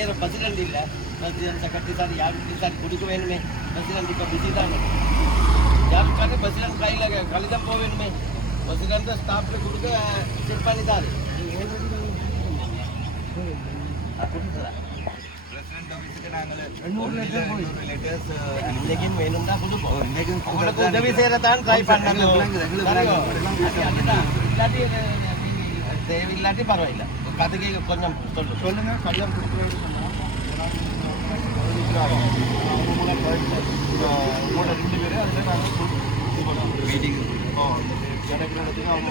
நேர பிரசிடென்ட் இல்லை, president secretary யாருக்கு சார் கொடுக்க வேணுமே. பிரசிடென்ட் இப்போ பிஸி தானே, யாருக்கான பிரசிடென்ட் கையில் கழிதம் போக வேணுமே. பிரசிடென்ட் ஸ்டாஃப்ல கொடுக்க செக் பண்ணி தான் கொடுத்துறேன். பிரசிடென்ட் ஆஃபீஸுக்கு நாங்கள் இன்னைக்கும் வேணும்னா கொடுப்போம். உங்களுக்கு உதவி செய்யறதான் ட்ரை பண்ணாங்க. இல்லாட்டி தேவையில்லாட்டி பரவாயில்ல. கதைக்கு கொஞ்சம் சொல்லுங்க. கல்யாணம் உங்களோட 2 பேர் அதில் நாங்கள் மீட்டிங் கிடைக்கிறதுக்கு அவங்க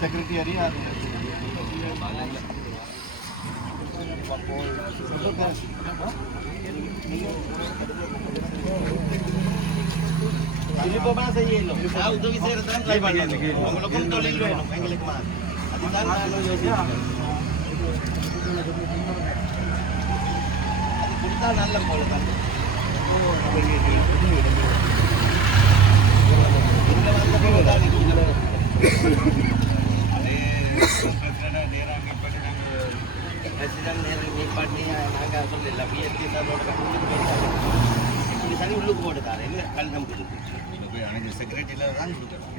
செக்ரட்டரி திருப்பமா செய்யணும். நான் உதவி செய்யறதான் ட்ரை பண்ணணும். உங்களுக்கும் தொழில் வேணும், எங்களுக்கு அதுதான் நானும் யோசிக்கிறேன். அது கொடுத்தா நல்ல போல தான். பிரசிடென்ட் நேரம் மீட் பண்ணி நாங்கள் சொல்லல பிஎஸ்டி சாரோட இப்படி சரி உள்ளுக்கு போட்டுட்டாரு. என்ன கல்தம் கொடுத்து செக்ரட்டரியில் தான் கொடுக்கணும்.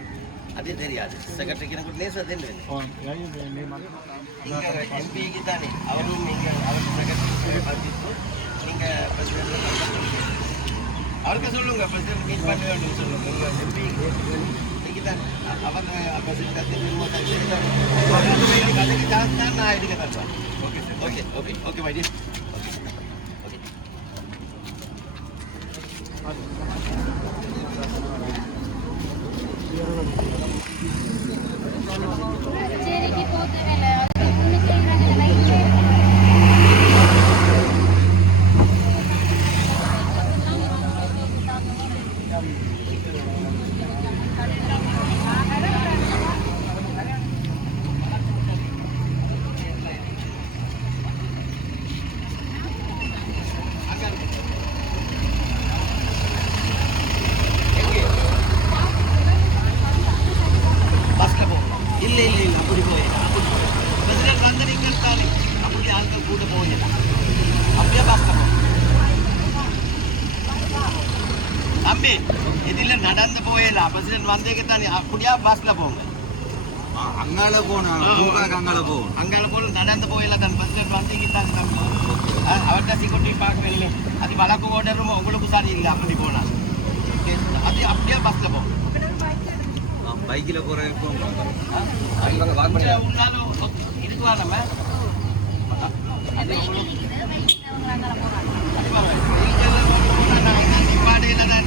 அதே தெரியாது செக்ரட்டரிக்கு எனக்கு நேசம் இல்லை. நீங்கள் எம்பிக்கு தானே அவரும் நீங்கள் அவருக்கு செக்ரட்டரி பார்த்துட்டு நீங்கள் பிரசிடென்ட் அவருக்கு சொல்லுங்க. பிரசிடென்ட் மீட் பண்ண வேண்டும் சொல்லுங்க. நீங்கள் எம்பிக்கு தான் அவங்க பிரசிடென்ட் கதைக்கு ஜாஸ்தி தான் நான் எடுக்க தருவேன். Okay sir. Okay okay okay my dear. தம்பி இதில் நடந்து போயிடலாம். பிரசிடென்ட் வந்தேக்கு தானே அப்படியா பஸ்ல போங்க. அங்கால போகணும். அங்கால போகணும். நடந்து போயிடலாம் தான். பிரசிடென்ட் வந்தேக்கு தானே தம்பி அவர்கிட்ட சிக்கொட்டி பார்க்க வேணுமே. அது வழக்கு ஓடரும் உங்களுக்கு சரியில்லை. அப்படி போனா அது அப்படியே பஸ்ல போகும். பைக்கில் போகிறப்போ இருக்குவா நம்ம பாடையில் தானே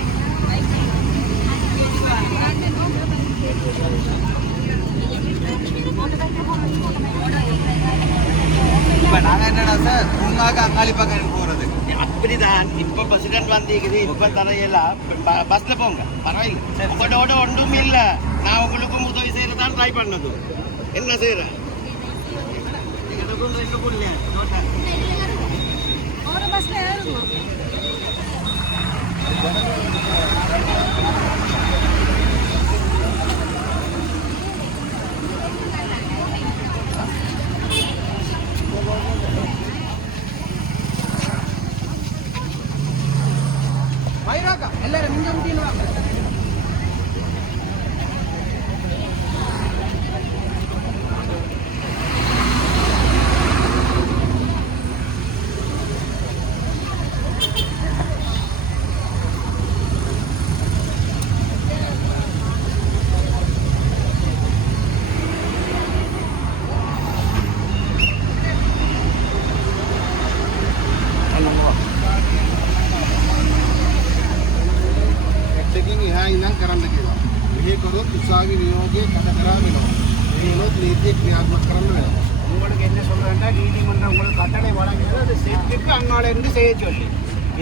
இப்போ நாங்கள் என்னடா சார் உங்காக அங்காளி பக்கம் போகிறது அப்படிதான். இப்போ பிரசிடென்ட் வந்திருக்குது. இப்போ தரையெல்லாம் பஸ்ஸில் போங்க பரவாயில்லை. உங்களோட ஒன்றும் இல்லை. நான் உங்களுக்கும் உதவி செய்யறதான் ட்ரை பண்ணது. என்ன செய்யறேன் எனக்கும் 2 புள்ள வைராக்கா எல்லாரும் இங்க முடியணும். ඉඳන් කරන්න කියලා. මෙහෙ කරොත් උසාවි නියෝගයේ කඩකරා වෙනවා. මේනොත් නීතිය ක්‍රියාත්මක කරන්න වෙනවා. உங்களுக்கு என்ன சொல்றேன்னா நீதிமன்றம் உங்களுக்கு கட்டளை வழங்கியது அது சேர்த்துக்கு அங்கால இருந்து செய்ய சொல்லி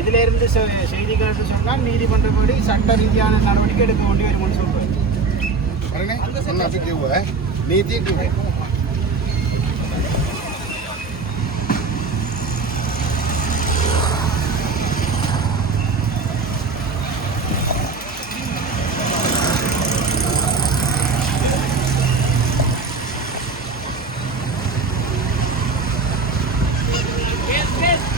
இதில் இருந்து செய்திகள் சொன்னால் நீதிமன்றப்படி சட்ட ரீதியான நடவடிக்கை எடுக்க வேண்டி வரும்னு சொல்றேன். நீதி Yes.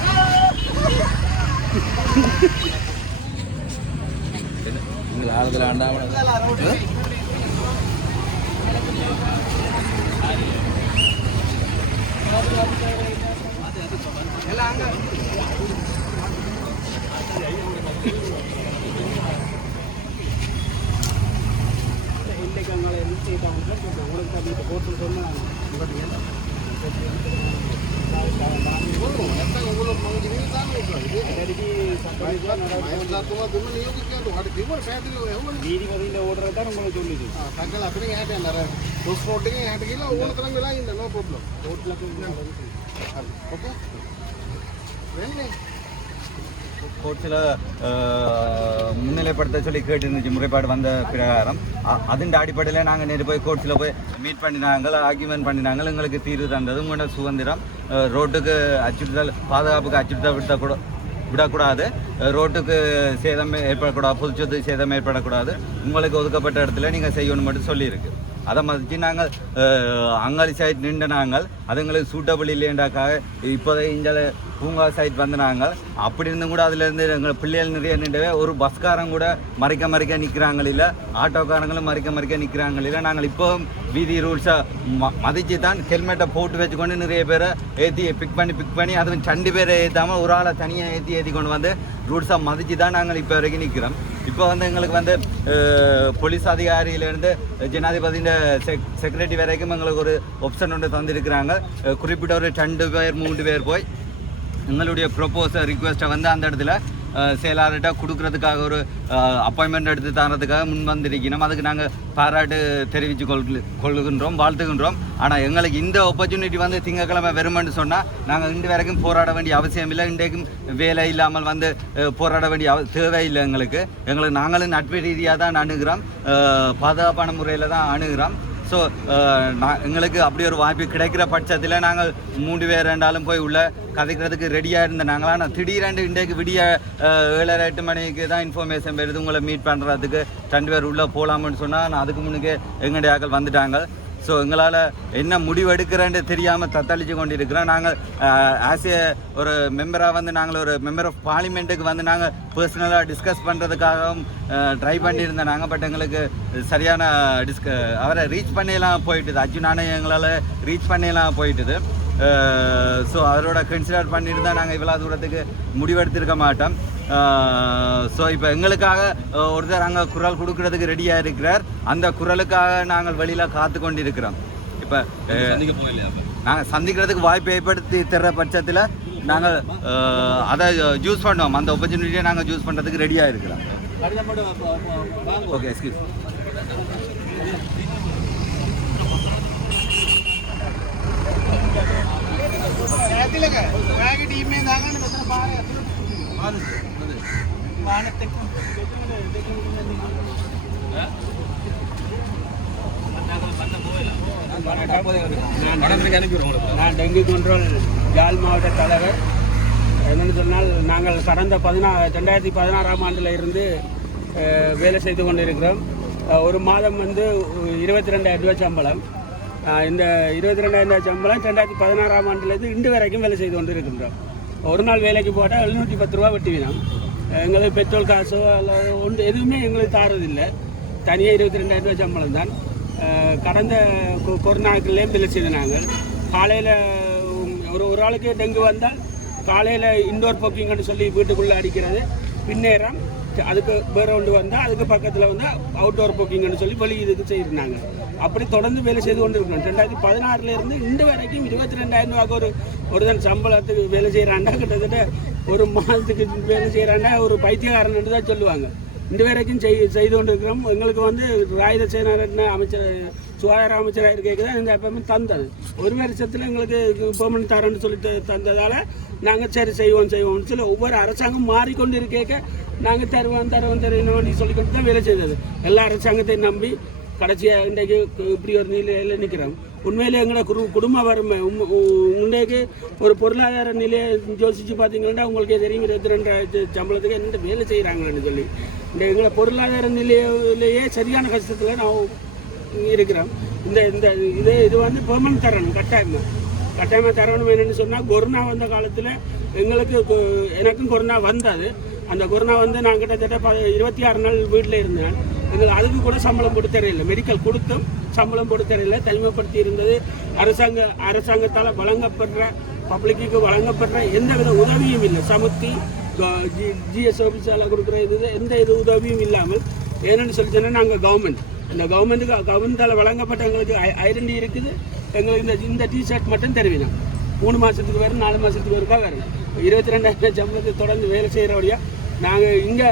கோர்ட்ஸில் முன்னிலைப்படுத்த சொல்லி கேட்டுருந்துச்சு முறைப்பாடு வந்த பிரகாரம் அதின் அடிப்படையில் நாங்கள் நேற்று போய் கோர்ட்ஸில் போய் மீட் பண்ணினாங்க, ஆர்கியூமெண்ட் பண்ணினாங்க. எங்களுக்கு தீர்வு தந்தது உங்களோட சுதந்திரம், ரோட்டுக்கு அச்சுறுத்தல், பாதுகாப்புக்கு அச்சுறுத்தல் விடக்கூடாது, ரோட்டுக்கு சேதம் ஏற்படக்கூடாது, பொதுச்சொத்து சேதம் ஏற்படக்கூடாது, உங்களுக்கு ஒதுக்கப்பட்ட இடத்துல நீங்கள் செய்யணும் மட்டும் சொல்லியிருக்கு. அதை மதித்து நாங்கள் அங்காளி சைட் நின்று நாங்கள் அது எங்களுக்கு சூட்டபிள் இல்லைன்றாக்காக இப்போதை இங்கே பூங்கா சைட் வந்து நாங்கள் அப்படி இருந்தும் கூட அதுலேருந்து எங்கள் பிள்ளைகள் நிறைய நின்றவே ஒரு பஸ்காரங்க கூட மறைக்க நிற்கிறாங்க இல்லை, ஆட்டோக்காரங்களும் மறைக்க நிற்கிறாங்க இல்லை. நாங்கள் இப்போ வீதி ரூல்ஸை மதித்து தான் ஹெல்மெட்டை போட்டு வச்சுக்கொண்டு நிறைய பேரை ஏற்றி பிக் பண்ணி அதுவும் 2 பேரை ஏற்றாமல் ஒரு ஆளை தனியாக ஏற்றி கொண்டு வந்து ரூல்ஸை மதித்து தான் நாங்கள் இப்போ வரைக்கும் நிற்கிறோம். இப்போ வந்து எங்களுக்கு வந்து போலீஸ் அதிகாரியிலேருந்து ஜனாதிபதியின் செக்ரட்டரி வரைக்கும் எங்களுக்கு ஒரு ஆப்ஷன் ஒன்று தந்திருக்கிறாங்க. குறிப்பிட்ட ஒரு 2 பேர் 3 பேர் போய் எங்களுடைய ப்ரொப்போசல் ரிக்வெஸ்ட்டை வந்து அந்த இடத்துல செயலாளர்கிட்ட கொடுக்கறதுக்காக ஒரு அப்பாயின்மெண்ட் எடுத்து தரதுக்காக முன் வந்திருக்கணும். அதுக்கு நாங்கள் பாராட்டு தெரிவித்து கொள்கின்றோம், வாழ்த்துகின்றோம். ஆனால் எங்களுக்கு இந்த ஆப்பர்ச்சுனிட்டி வந்து திங்கக்கிழமை வருமென்று சொன்னால் நாங்கள் இன்று வரைக்கும் போராட வேண்டிய அவசியம் இல்லை. இன்றைக்கும் வேலை இல்லாமல் வந்து போராட வேண்டிய தேவையில்லை. எங்களுக்கு நாங்களும் நட்பு ரீதியாக தான் அணுகிறோம், பாதுகாப்பான முறையில் தான் அணுகிறோம். ஸோ எங்களுக்கு அப்படி ஒரு வாய்ப்பு கிடைக்கிற பட்சத்தில் நாங்கள் 3 பேர் ரெண்டாலும் போய் உள்ள கதைக்கிறதுக்கு ரெடியாக இருந்த நாங்களாம். ஆனால் திடீரென்று இன்றைக்கு விடிய 7:30-8 மணிக்கு தான் இன்ஃபர்மேஷன் வருது உங்களை மீட் பண்ணுறதுக்கு 2 பேர் உள்ளே போகலாம்னு சொன்னால் நான் அதுக்கு முன்னுக்கே எங்களுடைய ஆக்கள் வந்துட்டாங்க. ஸோ எங்களால் என்ன முடிவு எடுக்கிறேன்னு தெரியாமல் தத்தளித்து கொண்டு இருக்கிறோம். நாங்கள் ஆஸ் ஏ ஒரு மெம்பராக வந்து நாங்கள் ஒரு மெம்பர் ஆஃப் பார்லிமெண்ட்டுக்கு வந்து நாங்கள் பர்சனலாக டிஸ்கஸ் பண்ணுறதுக்காகவும் ட்ரை பண்ணியிருந்தேன் நாங்கள். பட் எங்களுக்கு சரியான அவரை ரீச் பண்ணியெல்லாம் போயிட்டுது, அர்ஜுனானே எங்களால் ரீச் பண்ணியெல்லாம் போயிட்டுது. ஸோ அவரோட கன்சிடர் பண்ணியிருந்தால் நாங்கள் இவ்வளோ தூரத்துக்கு முடிவெடுத்திருக்க மாட்டோம். ஸோ இப்போ எங்களுக்காக ஒருத்தர் அங்கே குரல் கொடுக்கறதுக்கு ரெடியாக இருக்கிறார். அந்த குரலுக்காக நாங்கள் வெளியில் காத்து கொண்டு இருக்கிறோம். இப்போ நாங்கள் சந்திக்கிறதுக்கு வாய்ப்பு ஏற்படுத்தி தர்ற பட்சத்தில் நாங்கள் அதை யூஸ் பண்ணுவோம். அந்த ஆப்பர்ச்சுனிட்டியை நாங்கள் யூஸ் பண்ணுறதுக்கு ரெடியாக இருக்கிறோம். Okay, excuse. நான் டெங்கு கண்ட்ரோல் யாழ் மாவட்ட தலைவர். என்னென்னு சொன்னால் நாங்கள் கடந்த 2016ஆம் ஆண்டில் இருந்து வேலை செய்து கொண்டிருக்கிறோம். ஒரு மாதம் வந்து 22,000 ரூபாய் சம்பளம். இந்த 22,000 சம்பளம் 2016ஆம் ஆண்டிலேருந்து இன்று வரைக்கும் வேலை செய்து கொண்டு இருக்கின்றோம். ஒரு நாள் வேலைக்கு போட்டால் 710 ரூபா வெட்டி வீதம். எங்களுக்கு பெட்ரோல் காசோ அல்லது ஒன்று எதுவுமே எங்களுக்கு தாரதில்லை. தனியாக 22,000 ரூபாய் சம்பளம் தான். கடந்த கொரோனாக்குள்ளே வேலை செய்த நாங்கள் காலையில் ஒரு ஆளுக்கு டெங்கு வந்தால் காலையில் இன்டோர் போக்கிங்கன்னு சொல்லி வீட்டுக்குள்ளே அடிக்கிறது, பின்னேறம் அதுக்கு வேறு ஒன்று வந்தால் அதுக்கு பக்கத்தில் வந்து அவுட்டோர் போக்கிங்கன்னு சொல்லி வெளி இதுக்கு செய்யிருந்தாங்க. அப்படி தொடர்ந்து வேலை செய்து கொண்டு இருக்கணும். 2016 இன்று வரைக்கும் 22,000 ரூபாய்க்கு ஒருதன் சம்பளத்துக்கு வேலை செய்கிறாண்டா, கிட்டத்தட்ட ஒரு மாதத்துக்கு வேலை செய்கிறாண்டா ஒரு பைத்தியக்காரன் தான் சொல்லுவாங்க. இன்று வரைக்கும் செய்து கொண்டு இருக்கிறோம். எங்களுக்கு வந்து ராயுத சேனா அமைச்சர் சுகாதார அமைச்சராக இருக்க தான் இந்த எப்பவுமே தந்தது. ஒரு வருஷத்தில் எங்களுக்கு பெர்மனன்ட் தரேன்னு சொல்லிட்டு தந்ததால் நாங்கள் சரி செய்வோம்னு சொல்லி ஒவ்வொரு அரசாங்கம் மாறிக்கொண்டு இருக்க நாங்கள் தருவோம் சொல்லிக்கொண்டு தான் வேலை செய்தது. எல்லா அரசாங்கத்தையும் நம்பி கடைசியாக இன்றைக்கு இப்படி ஒரு நிலையில் நிற்கிறோம். உண்மையிலே எங்களோட குடும்ப வறுமை இன்றைக்கு ஒரு பொருளாதார நிலையை யோசித்து பார்த்தீங்கன்னா உங்களுக்கே தெரியும் 22,000 சம்பளத்துக்கு என்ன வேலை செய்கிறாங்கன்னு சொல்லி. இந்த எங்களோட பொருளாதார நிலையிலேயே சரியான கஷ்டத்தில் நான் இருக்கிறோம். இந்த இது வந்து பெர்மனன்ட் தரணும், கட்டாயமாக தரணும். என்னென்னு சொன்னால் கொரோனா வந்த காலத்தில் எங்களுக்கு எனக்கும் கொரோனா வந்தது. அந்த கொரோனா வந்து நான் கிட்டத்தட்ட 26 நாள் வீட்டில் இருந்தேன். எங்களுக்கு அதுக்கு கூட சம்பளம் போட்டு தெரியல. மெடிக்கல் கொடுத்தும் சம்பளம் போட்டு தெரியல. தனிமைப்படுத்தி இருந்தது. அரசாங்கத்தால் வழங்கப்படுற பப்ளிக்கு வழங்கப்படுற எந்தவித உதவியும் இல்லை. சமுத்தி ஜிஎஸ் ஆஃபீஸால் கொடுக்குற எந்த உதவியும் இல்லாமல், ஏன்னு சொல்லி சொன்னால் நாங்கள் கவர்மெண்ட்டால் வழங்கப்பட்ட எங்களுக்கு ஐடென்டி இருக்குது. எங்களுக்கு இந்த டிஷர்ட் மட்டும் தருவினோம். 3 மாதத்துக்கு வேறு 4 மாதத்துக்கு ஒருக்கா வேறு 22,000 சம்பளத்தை தொடர்ந்து வேலை செய்கிறபடியா நாங்கள் இங்கே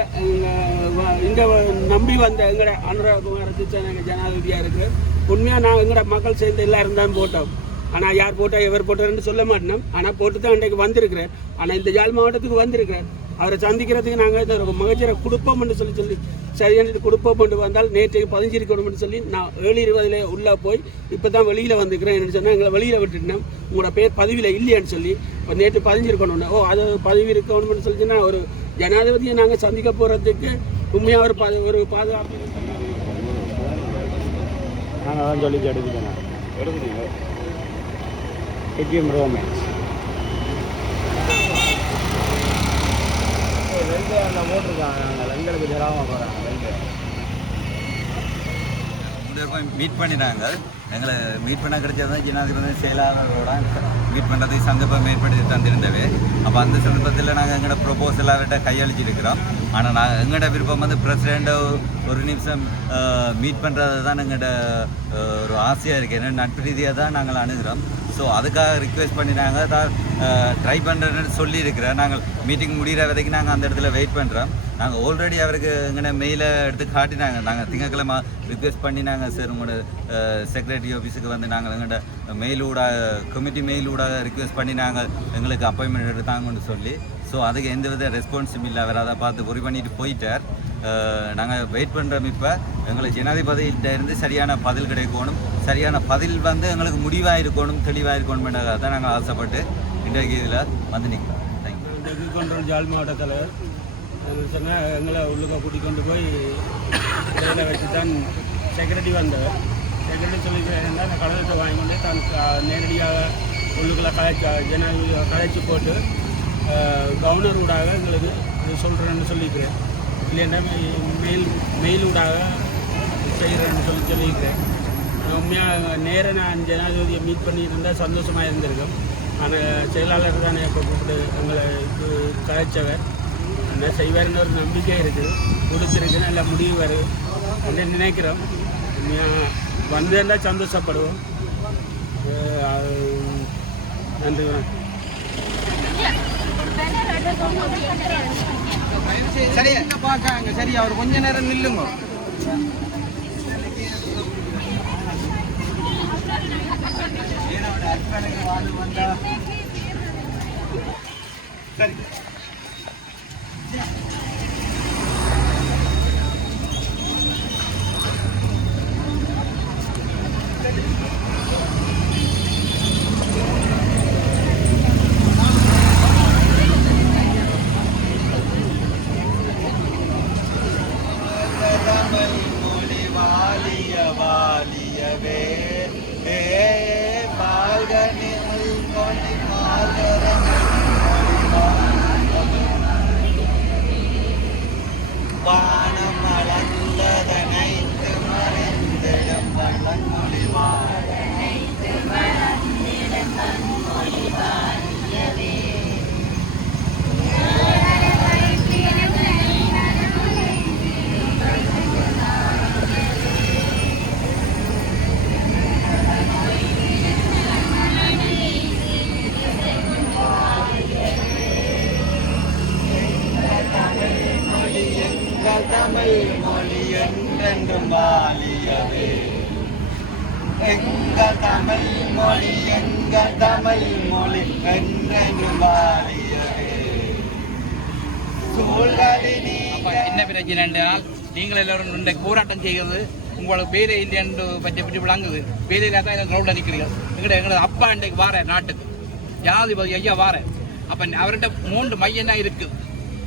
நம்பி வந்த எங்களோட அனுராகுமார் எங்கள் ஜனாதிபதியாக இருக்குது. உண்மையாக நாங்கள் எங்களோட மக்கள் சேர்ந்து எல்லாரும் தான் போட்டோம். ஆனால் யார் போட்டால் எவர் போட்டார்னு சொல்ல மாட்டோம். ஆனால் போட்டு தான் இன்றைக்கு வந்திருக்கிறேன். ஆனால் இந்த யாழ் மாவட்டத்துக்கு வந்திருக்கிறேன். அவரை சந்திக்கிறதுக்கு நாங்கள் இந்த மகஜரை கொடுப்போம்னு சொல்லி சரியான கொடுப்போம் வந்தால் நேற்றைக்கு 15 இருக்கணும்னு சொல்லி நான் 7:20 உள்ளே போய் இப்போ தான் வெளியில் வந்துக்கிறேன். என்ன சொன்னால் எங்களை வெளியில் விட்டுட்டோம். உங்களோட பேர் பதிவில் இல்லையான்னு சொல்லி இப்போ நேற்று 15 இருக்கணும்னு. அது பதிவு இருக்கணும்னு சொல்லிச்சுன்னா ஒரு ஜனாதிபதியை நாங்கள் சந்திக்க போகிறதுக்கு உண்மையாக ஒரு பாதுகாப்பு நாங்கள் தான் சொல்லி எடுத்துக்கிறேன். ரோமேன்ஸ் எங்களுக்கு ஜெராமல் போகிறாங்க. மீட் பண்ணினாங்க. எங்களை மீட் பண்ண கிடைச்சதான் ஜனாதிபதி செயலாளரோட மீட் பண்ணுறதுக்கு சந்தர்ப்பம் ஏற்படுத்தி தந்திருந்தவே. அப்போ அந்த சந்தர்ப்பத்தில் நாங்கள் எங்களோட ப்ரொபோசல் அவர்கிட்ட கையளிச்சிருக்கிறோம். ஆனால் நாங்கள் எங்களோட விருப்பம் வந்து பிரசிடெண்ட்டை ஒரு நிமிஷம் மீட் பண்ணுறது தான் எங்களோட ஒரு ஆசையாக இருக்குது. ஏன்னா நட்பு ரீதியாக தான் நாங்கள் அணுகிறோம். ஸோ அதுக்காக ரிக்வெஸ்ட் பண்ணினாங்க. ட்ரை பண்ணுறேன்னு சொல்லியிருக்கிறேன். நாங்கள் மீட்டிங் முடிகிற வரைக்கும் நாங்கள் அந்த இடத்துல வெயிட் பண்ணுறோம். நாங்கள் ஆல்ரெடி அவருக்கு எங்களை மெயிலை எடுத்து காட்டினாங்க. நாங்கள் திங்கக்கிழமை ரிக்வெஸ்ட் பண்ணி நாங்கள் சார் உங்களோட செக்ரட்டரி ஆஃபீஸுக்கு வந்து நாங்கள் எங்கள்கிட்ட கமிட்டி மெயிலூடாக ரிக்வெஸ்ட் பண்ணி நாங்கள் எங்களுக்கு அப்பாயின்மெண்ட் எடுத்தாங்கன்னு சொல்லி. ஸோ அதுக்கு எந்தவித ரெஸ்பான்ஸும் இல்லை. அவர் அதை பார்த்து பொறி பண்ணிட்டு போயிட்டார். நாங்கள் வெயிட் பண்ணுறோம். இப்போ எங்களுக்கு ஜனாதிபதியிட்ட இருந்து சரியான பதில் கிடைக்கணும். சரியான பதில் வந்து எங்களுக்கு முடிவாக இருக்கணும், தெளிவாக இருக்கணும்ன்றதாக தான் நாங்கள் ஆசைப்பட்டு இன்றைக்கு இதில் வந்து நிற்கிறோம். தேங்க்யூ. கண்ட்ரோல் ஜாழ் மாவட்ட தலைவர் சொன்னால் எங்களை உள்ளுக்க கூட்டிக் கொண்டு போய் இதில் வச்சு தான் செக்ரட்டரி வந்தவர். செக்ரட்டரி சொல்லிக்கிறேன் அந்த கழகத்தை வாங்கி கொண்டு தான் நேரடியாக உள்ளுக்குள்ள ஜனாதிபதி கலைச்சி போட்டு கவர்னர் ஊடாக எங்களுக்கு இது சொல்கிறேன்னு சொல்லிக்கிறேன். இல்லைன்னா மெயிலூடாக செய்கிறேன்னு சொல்லியிருக்கிறேன். உண்மையாக நேராக நான் ஜனாதிபதியை மீட் பண்ணியிருந்தால் சந்தோஷமாக இருந்திருக்கும். ஆனால் செயலாளர் தானே இப்போ கூப்பிட்டு எங்களை கலைச்சவர் என்ன செய்வார்னு ஒரு நம்பிக்கை இருக்குது. கொடுத்துருக்கு, நல்ல முடிவு வரும் அப்படின்னு நினைக்கிறோம். உண்மையாக வந்திருந்தால் சந்தோஷப்படுவோம். நன்றி. சரி பார்க்காங்க. சரி, அவர் கொஞ்ச நேரம் நில்லுங்க. சரி, தமிழ் மொழி என்றென்றும் வாழியவே. எங்கள் தமிழ் மொழி, எங்கள் தமிழ் மொழி என்றென்றும் வாழியவே. என்ன பிரச்சனை என்றால் நீங்கள் எல்லோரும் இன்றைக்கு போராட்டம் செய்கிறது உங்களுக்கு வேலை இல்லை என்று பற்றி விளங்குது. வேலையில தான் எனக்கு ரோட்டில் நிற்கிறீர்கள். எங்களோட அப்பா இன்றைக்கு வார நாட்டுக்கு ஜனாதிபதி ஐயா வார. அப்போ அவர்கிட்ட 3 மையம் தான் இருக்குது.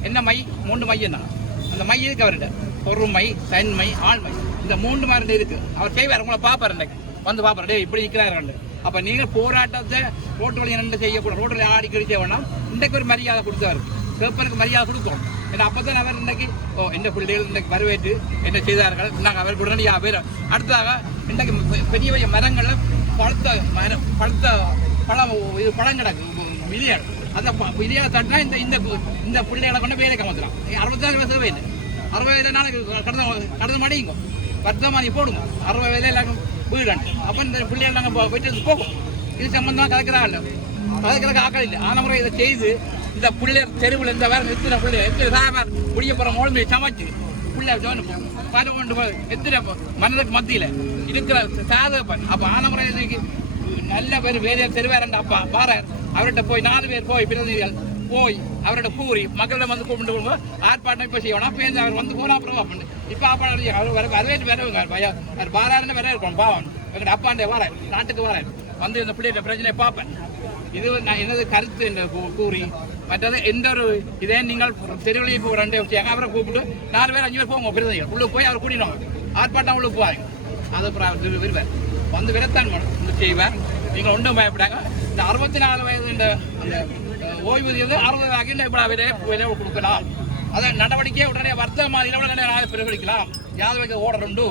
என்ன மை? 3 மையம் தான். அந்த மை இருக்கு அவர்கிட்ட. பொறுமை, தன்மை, ஆண்மை, இந்த 3 மாதிரி இருக்குது. அவர் செய்வார், உங்களை பார்ப்பார். இன்றைக்கு வந்து பார்ப்பார், டே இப்படி நிற்கிறார்கள். அப்போ நீங்கள் போராட்டத்தை ரோட்டு வழியை நின்று செய்யக்கூடாது. ரோட்டில் ஆடி கழிச்ச வேணாம். இன்றைக்கு ஒரு மரியாதை கொடுத்தவர். பேப்பருக்கு மரியாதை கொடுக்கும். ஏன்னா அப்போ தான் அவர் இன்றைக்கு எந்த பிள்ளைகள் இன்றைக்கு வரவேற்று என்ன செய்தார்கள் நாங்கள் அவர் உடனடியாக பேர் அடுத்ததாக இன்றைக்கு பெரிய பெரிய மரங்களில் பழுத்த பழம் கிடக்கு மில்லியன் அந்த மில்லியனை தட்டினா இந்த பிள்ளைகளை கொண்டு வேலை கமத்துலாம் 64 வயசு இல்லை 60 வயதில் நாளைக்கு கடந்த மடியுங்க வர்த்தமானி போடுங்க 60 வயதில் எல்லாரும் வீடாண்டு அப்போ இந்த பிள்ளைகள் நாங்கள் போயிட்டு போகும் இது சம்பந்தமாக கதைக்கிறதுக்கு ஆக்கள் இல்லை ஆன முறை இதை செய்து இந்த பிள்ளையர் தெருவில் இந்த வேறு எத்தனை பிள்ளையர் எத்தனை சாயமார் குடிய போகிற மோழ்மையை சமைச்சு பிள்ளையர் பல கொண்டு போய் எத்தனை மனதுக்கு மத்தியில் இருக்கிற சாதகப்பன் அப்போ ஆன முறை இன்னைக்கு நல்ல பேர் வேலையை தெருவாரண்ட அப்பா பாரார் அவர்கிட்ட போய் 4 பேர் போய் பிரதிநிதிகள் போய் அவரோட கூறி மக்களிடம் வந்து கூப்பிட்டு போகும்போது ஆர்ப்பாட்டம் இப்போ செய்யணும் அப்போ அவர் வந்து போனா அப்புறம் அப்படின்னு இப்போ அப்பா அவர் வரவேற்று வரவுங்க பையன் அவர் பாராருன்னு வேற இருக்கணும் பாவம் எங்கள்ட அப்பாண்டே வர நாட்டுக்கு வர வந்து இந்த பிள்ளைகிட்ட பிரச்சனையை பார்ப்பேன் இது நான் என்னது கருத்து என்று கூறி மற்றது எந்த ஒரு இதே நீங்கள் தெருவிலையும் இப்போ 2 விஷயம் அவரை கூப்பிட்டு 4 பேர் 5 பேர் போங்க பிரதிநிதிகள் உள்ளே போய் அவர் கூட்டினோம் ஆர்ப்பாட்டம் உள்ளே போவாங்க அது அப்புறம் அவர் விரும்புவார் வந்து விரத்தான் செய்வார் நீங்கள் ஒன்றும் பயப்படாங்க இந்த 64 வயது இந்த அந்த ஓய்வூதியம் 60 ஆகி இப்போ விலை கொடுக்கலாம் அதை நடவடிக்கையை உடனே வர்த்தமானியில் உடனே பிரகடிக்கலாம் யாதவைக்கு ஓடர் உண்டு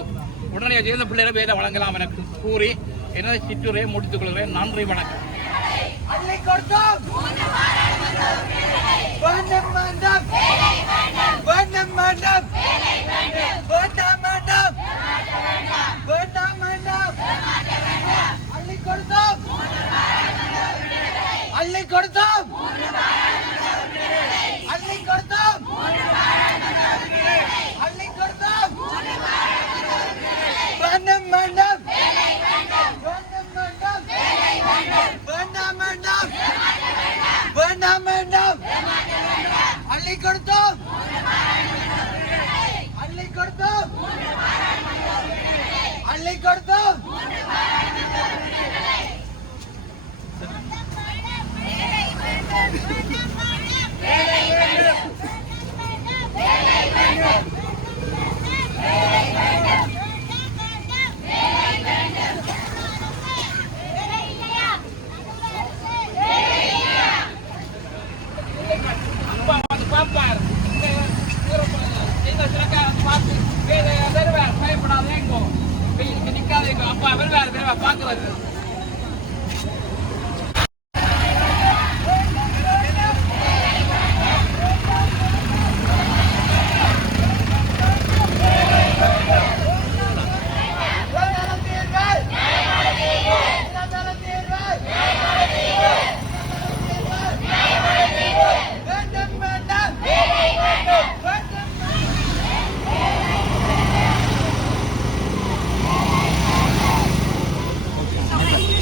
உடனே சேர்ந்த பிள்ளைகளை வேலை வழங்கலாம் எனக்கு கூறி எனது சிற்றுரையை முடித்துக் கொள்கிறேன் நன்றி வணக்கம் அப்பா வேறு பார்க்குறது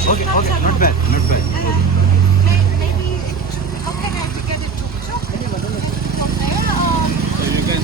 Okay, not bad. Maybe, how can I get it tuk-tuk from there or? You can.